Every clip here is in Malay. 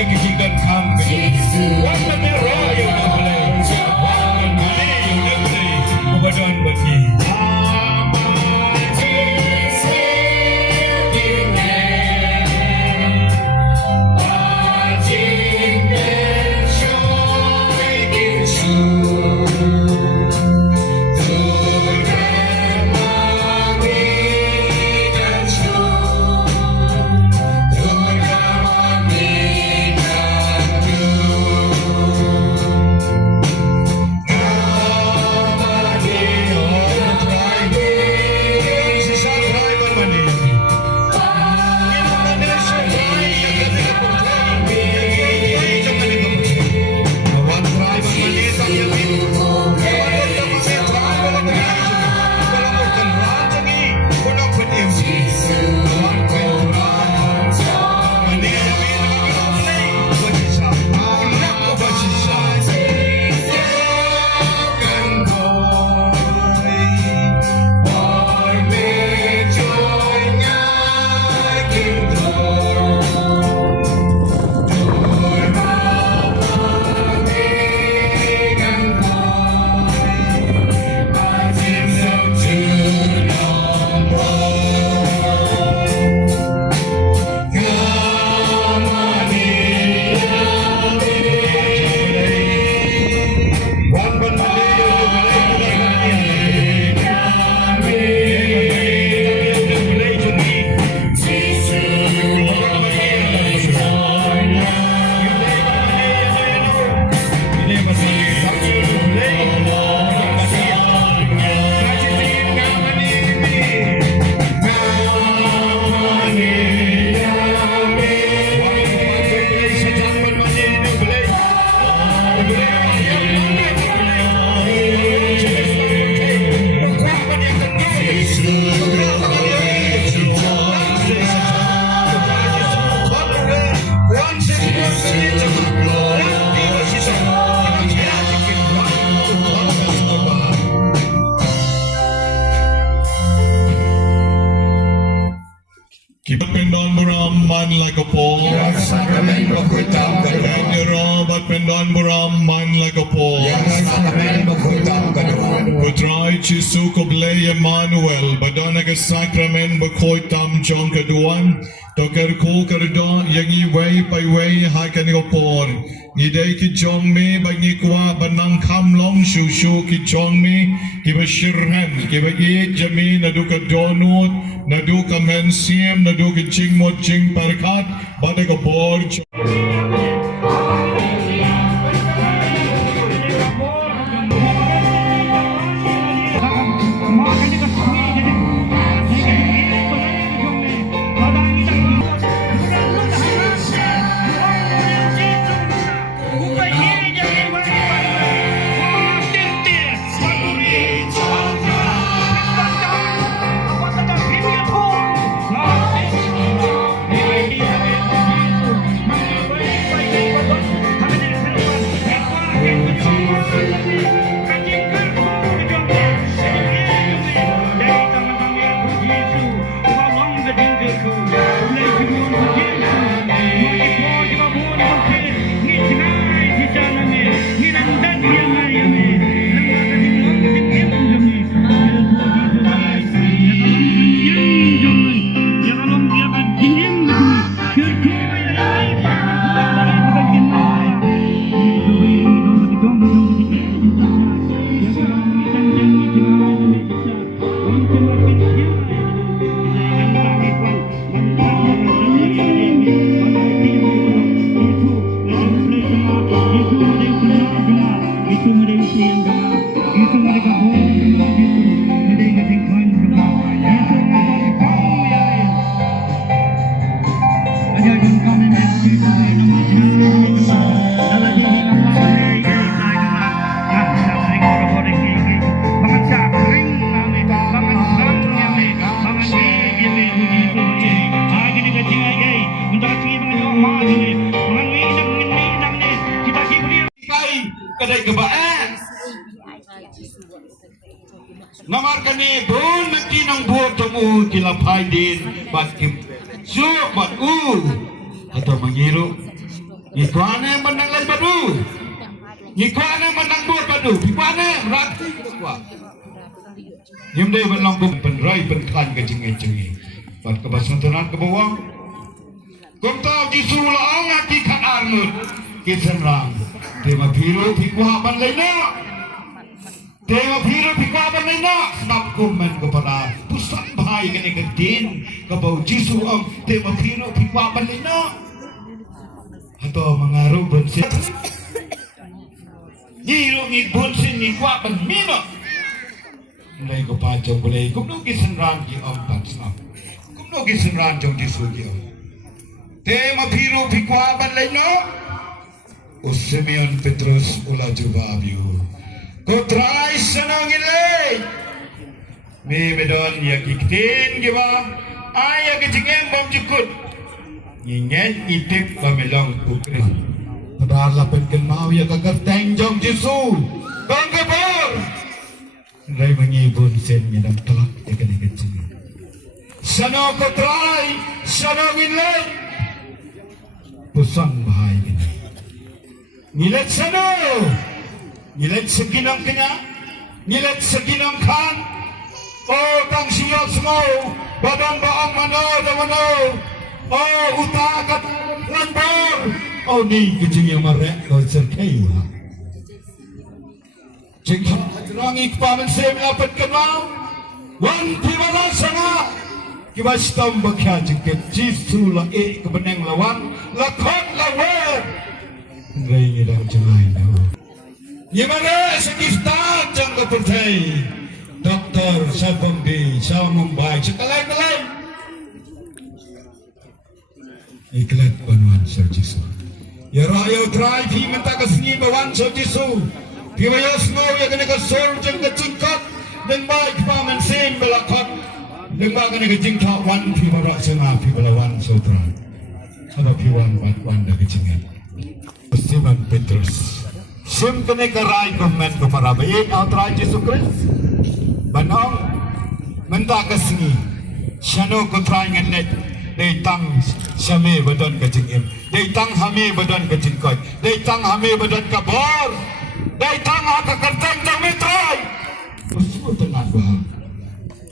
nagkisigan kami wag na nero yung nabalay wag na yung nabalay ubadan bagi Keep pendon buraman like a pole. Sakramen maghutam kaduan. But pendon buraman like a pole. Sakramen maghutam kaduan. Kutray chisu koble Emmanuel. Badana ka sakramen bakoitam John kaduan. Toker ko karda yangi way by way hakan ko por. Nidai ki John me bangi kwa banang kam long shushu ki John me ki bashirhan ki ba jami naduka donut naduka mensiem naduka ching mo ching parkat bade ko por. Kadai kebae Namar kani bun nanti nang buat temu kilapai din baskim so bat atau mengiru Ikuane menang lagi badu. Ikuane menang dua badu. Ikuane rati kuat. Yang dia berlangsung penrai penkan kejeng-kejeng. Pada kebasantaran ke bawah. Kau jisu laang hati kan armut. Kisenrang. Tema biru pikuapan lainnya. Tema biru pikuapan lainnya. Sebab komen kepada pusat bahaya kena kedin. Kebau jisu ang tema biru pikuapan lainnya. Atau mengaruh bensin. Nyirungi bensin ni kuapan minok. Mulai ko pacong mulai kumno kisenrang ki empat snap. Kumno kisenrang jong jisu ki om. Tema biru pikuapan lainnya. Simeon Petrus ula juga abiu. Ko try sanangin lay. Mi medon ya kiktin giba. Ay kejengem bom jukut. Ingin itip pamelong pukri. Padahal lapen kenau ya kagerteng jong Jesu. Kang kebor. Ray mengibun sen nyedam telak ya kene kecing. Sano ko try sanangin lay. Pusang bahaya ini. Ngilat sana, ngilat seginang kenya, ngilat seginang kan. Oh, tang siap semua, badan baang mana, mana. Oh, utakat lantar. Oh, ni kecing yang marek kau serkai lah. Jika rangi kepaman saya melapat kenal, wan tiba sana. Kiba stam bakya jengket jisu la kebeneng lawan, lakot lawan. Ray ngidang jangan dah. Gimana sekistar jang kepercayai doktor Sabambi Saw Mumbai sekalai-kalai iklat banuan Sarjisu. Ya rakyat try pi minta kesini bawan Sarjisu. Piwayas mau ya kena kesor jang kecingkat dan baik paman sen belakot dan baik kena kecingkat wan pi barak sengah pi belawan sautra. Ada piwan wan dah kecingkat. Simeon Petrus. Sim kene karai komen ko para baik outright Yesus Kristus. Banong menta kesini. Shano ko try ngelet. Dei tang same badan kejengim. Dei tang hame badan kejengkoi. Dei tang hame badan kabor. Dei tang haka kerteng jang metrai. Usu tengah bah.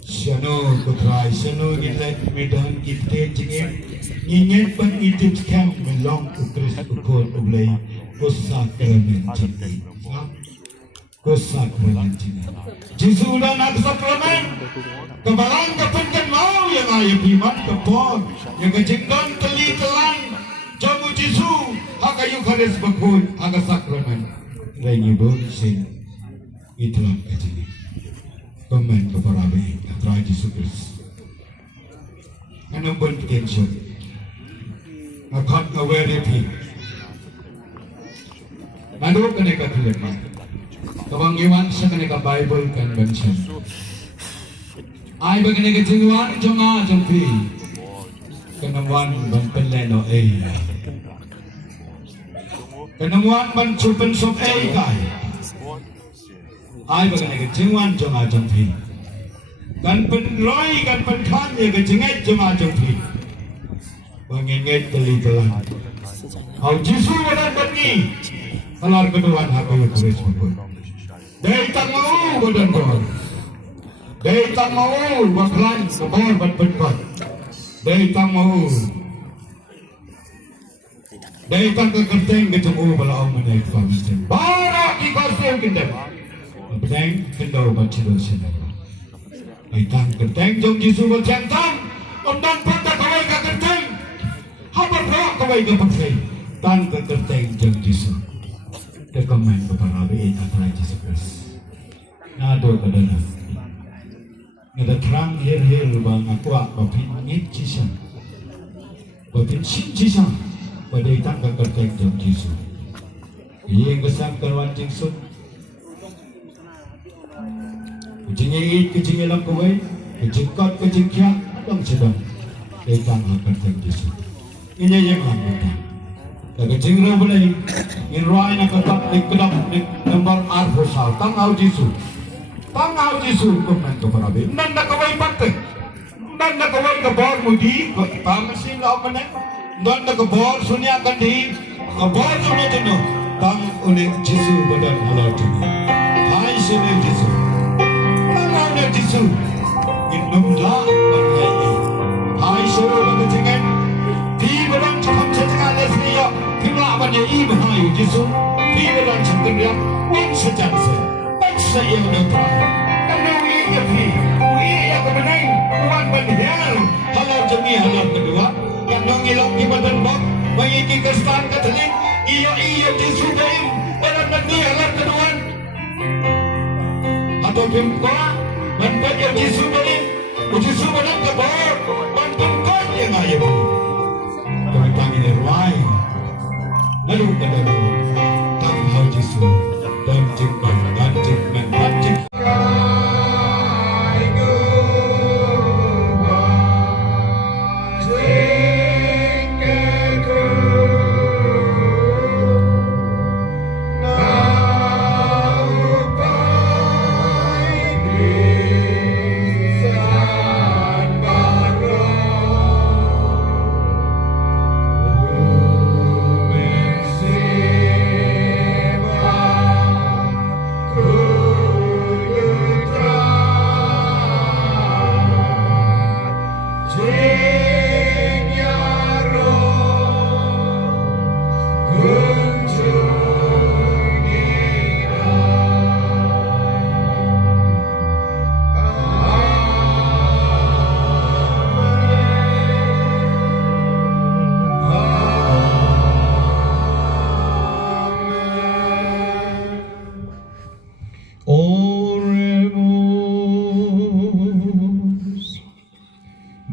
Shano ko try. Shano ngelet medan kita jengim. Ingin pengitip camp melong ukris ukun ublay kusak keramen cintai. Kusak keramen cintai. Jisu dan aksa keramen. Kebalang kepenkan mau yang ayah iman kepon. Yang kejenggan teli telan. Jamu Jisu. Haka yukaris bekun. Haka sakramen. Rengi bonsin. Itulah kejenggan. Pemen keparabi. Atra Jisu Kristus. Anong bon potential. Akan aware pi. Mandu kene ka tulen. Kawangiwan sa kene ka Bible convention. Ay bagene ka tingwan jonga jompi. Kenawan ban penleno ei. Kenawan ban chupen sop ei kai. Ay bagene ka tingwan jonga jompi. Kan penroi kan penkan ye ka jingai jonga jompi. Mengingat telitelan. Au Jisu badan bani. Kelar keduan habil kuris pun. Dari tak mau badan bor. Dari tak mau baklan sebor bat. Dari tak mau. Dari tak kekerteng ketemu bala menaik famisen. Barak di kosong kendem. Bedeng kendau bacilo senara. Dari tak kerteng jom Jisu bercantang. Ondan patah kawai kekerteng. Apa berak kawai kepercayai tan kekerteng jeng Jisu. Kekomen kepada Allah antara Yesus Kristus. Nado kadana. Nada terang hir bang aku bapin ngit Jisan. Bapin sin Jisan. Pada itang kekerteng jeng Jisu. Ia kesan keluan jingsut. Kejengit kejengilang kawai. Kejengkat kejengkian. Adang sedang. Itang kekerteng Jisu. Ini yang kita. Kalau jengro boleh, inroai nak ketak kedap nomor arfosal. Tangau Jisu komen kepada be. Nanda kawai pakai, nanda kawai kebor mudi. Pamesin lau mana? Nanda kebor sunya kandi Abang itu tang oleh Yesus badan halal ini. Hai sini Yesus. Mana oleh Yesus? Inumlah berhai. Hai sini badan jangan. Di badan cakap jangan lesni ya. Timlah badan ibu hai Yesus. Di badan cakap dia. Wan sejak saya. Paksa yang neutral. Karena ia fi. Ia kebenaran. Wan berhal. Halal jemi halal kedua. Yang nongilang di badan bak. Bagi kestan Katolik. Iya Yesus daim. Badan dan dia halal kedua. Atau bimpa. Manfaat yang Yesus daim. Yesus badan kebar. Manfaat yang ayam. Kami panggil ruai. Lalu kata tak hal Yesus dan jikman dan jik.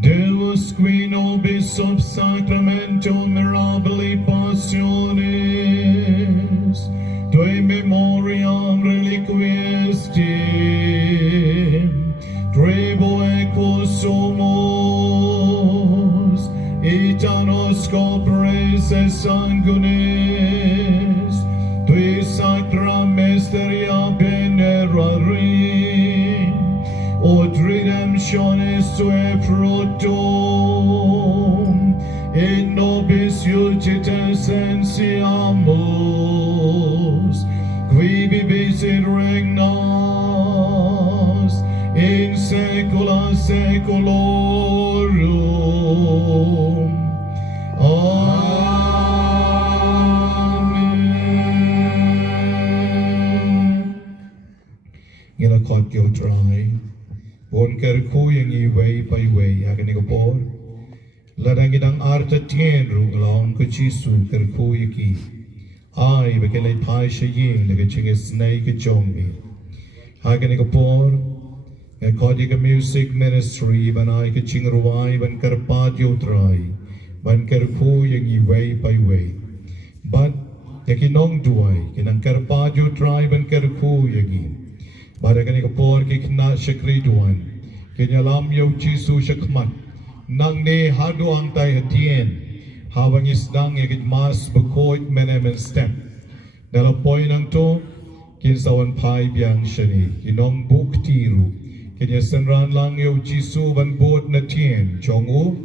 Deus qui nobis sub sacramento mirabili passionis, tue memoriam reliquiestim, trevo equo sumus, itanos copres et sanguinis, tui sacra mysteria venerarim, ut redemptionis tue fructum, in nobis iudites sensiamus, qui vivis in regnas, in saecula saeculorum. Amen. Ngila kot kyo try. Bon kerku yang iway pa iway akan ikapor. Ladang idang arta tien rung laong ko Jisu kerku yaki. Ay bakalay pai siya ying nagachingis snay ka jongmi. Akan ikapor. Ngakodi ka music ministry banay ka chingruay ban karpadyo try. Ban kerku yang iway pa iway. But yakinong duay kinang karpadyo try ban kerku yagi. Pada kani kapor kikna syakri duan kinyalam yaw Jisu syakmat nang ne hadu ang tay hatien hawang isdang yakit mas bakoit menemen step dalapoy nang to kinsawan pai biyang syani kinong buktiru kinyasanran lang yaw Jisu ban buot na tien chongu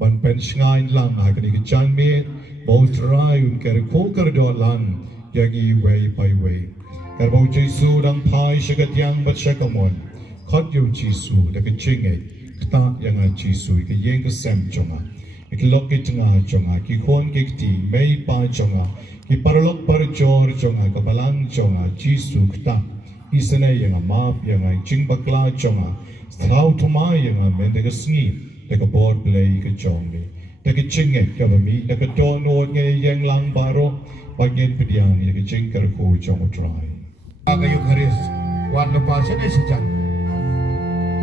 ban pensngain lang hakani kichan me bautray un kerko kardo lang yagi way by way. Karbau Jisu dang pai syagat yang bat syakamon kot yu Jisu da kecingay kta yang a Jisu ke yeng kesem jonga ikilok ki tengah jonga ki kon ki kti may pa jonga ki parlok parjor jonga kabalang jonga Jisu kta isane yang a map yang a jing bakla jonga strau tuma yang a men da kesngi da ka board play ke jongi da kecingay kabami da ka donod ngay yang lang baro bagian pediang ya kecing kerko jongo try. Kayu garis, wan lepas ini sejak.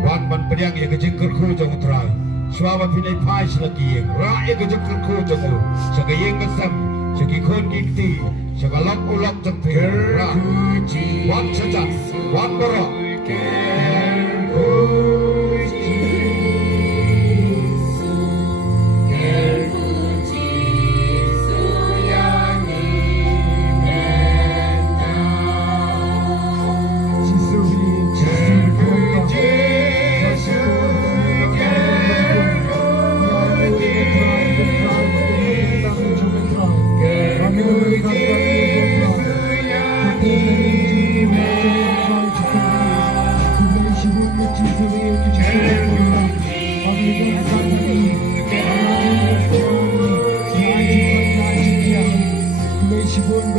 Wan ban pediang yang kecil kerku jong terai. Suara pilih pai selagi, rakyat kecil kerku jong. Sebagai yang kesam, segi kon gikti, segalak ulak jempir. Wan sejak, wan berok. Amen. pun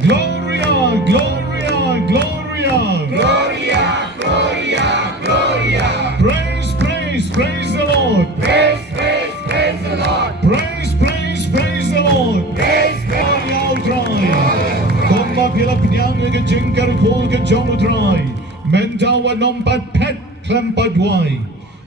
Gloria, Gloria, Gloria, Gloria, Gloria, Gloria. Praise, praise, praise the Lord. Praise, praise, praise the Lord. Praise, praise, praise the Lord. Praise, praise. Kom ma pila pnyang ke jingkar khol ke jong utrai. Menta wa nom pat pet klem pat wai.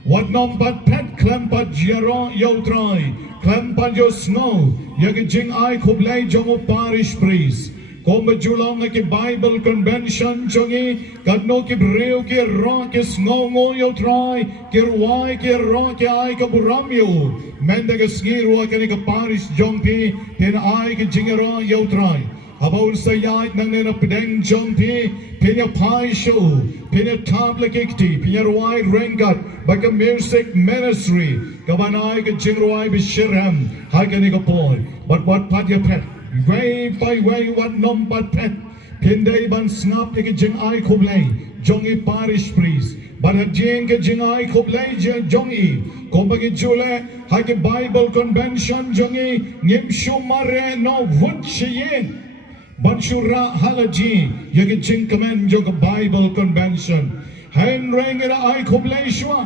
Wat nom pat pet klem pat jero yautrai. Klem pat yo snow. Ya ke jing ai kublai jong parish praise. Kung majulang ki Bible Convention jongi kadno ki breu ki ra ki sngongo yo try ki ruai ki ra ki ai ka buramyo menda ka sngiru ka ni ka parish jongpi ten ai ki jingera yo try About sayat nang nena pedeng jongpi pinya pai show pinya tabla kikti pinya ruai rengat baka music ministry kabanai ka jingruai bishiram hai ka ni ka pon but what pat ya pet way by way what number pet Pinday ban snap ke jing ai kublai jong i parish priest but jing ke jing ai kublai jong i ko bagi jule ha ke Bible Convention jong i ngim shumare no vut chien but shura halaji ye ke jing kamen jong Bible Convention hen reng ira ai kublai shwa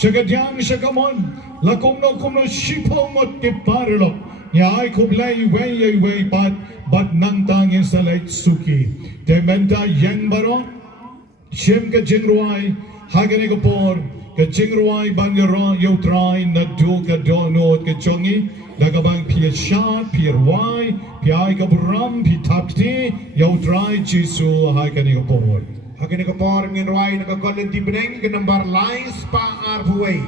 shagadyang shagamon la kumno shipo mot ke parlo ya ai kublai way but nang tangin sa lait suki tementa yang baro shem ka jingruai hagani ko por ka jingruai bangero yo try na do ka donot ka chongi daga bang pia shat pia wai pia ai ka buram pi tapti yo try jisu hagani ko por Hagani ko por ngin ruai na kagolen di beneng ke nambar lais pa arhuay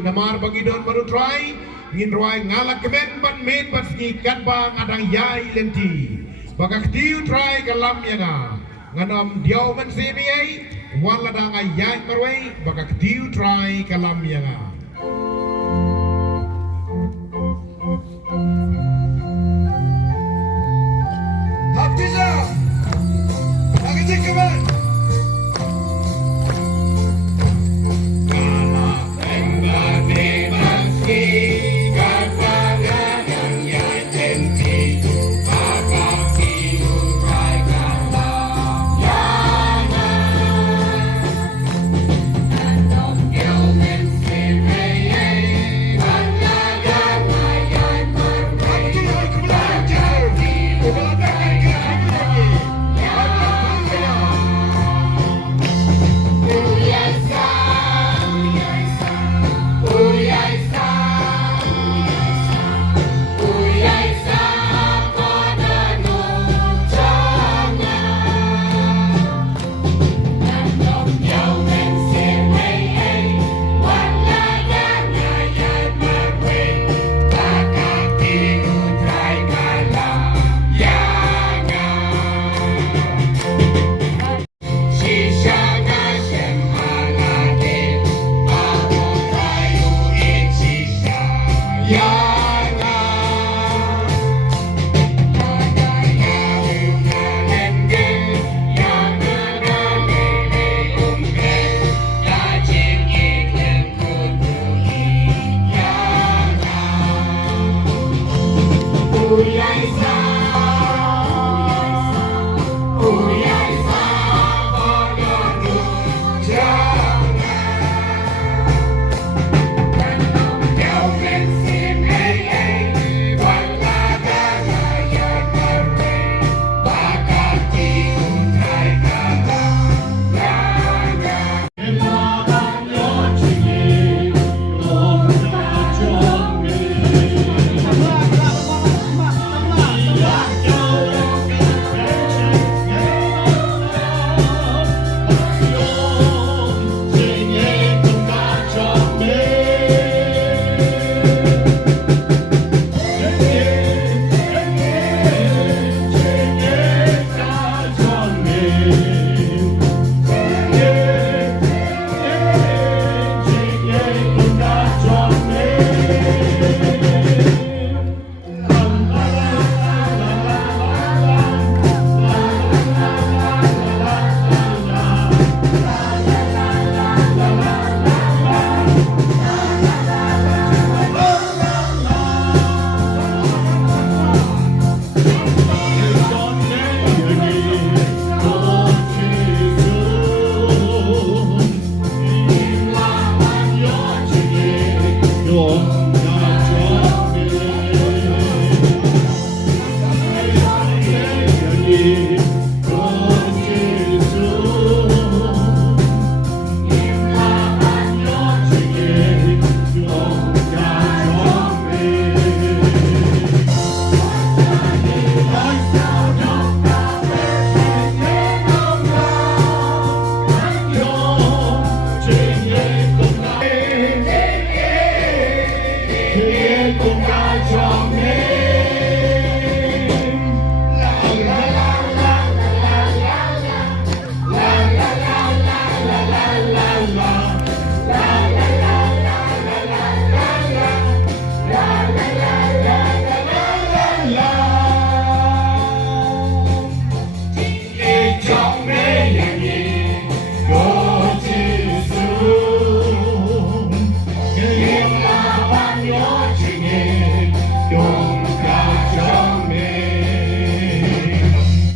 namar bagidon baru try ngin ruai ngalak kemen ban men ban snikan bang adang yai lenti bagak tiu try kalam yana nganam diaw man CBA wala dang ayai marway bagak tiu try kalam yana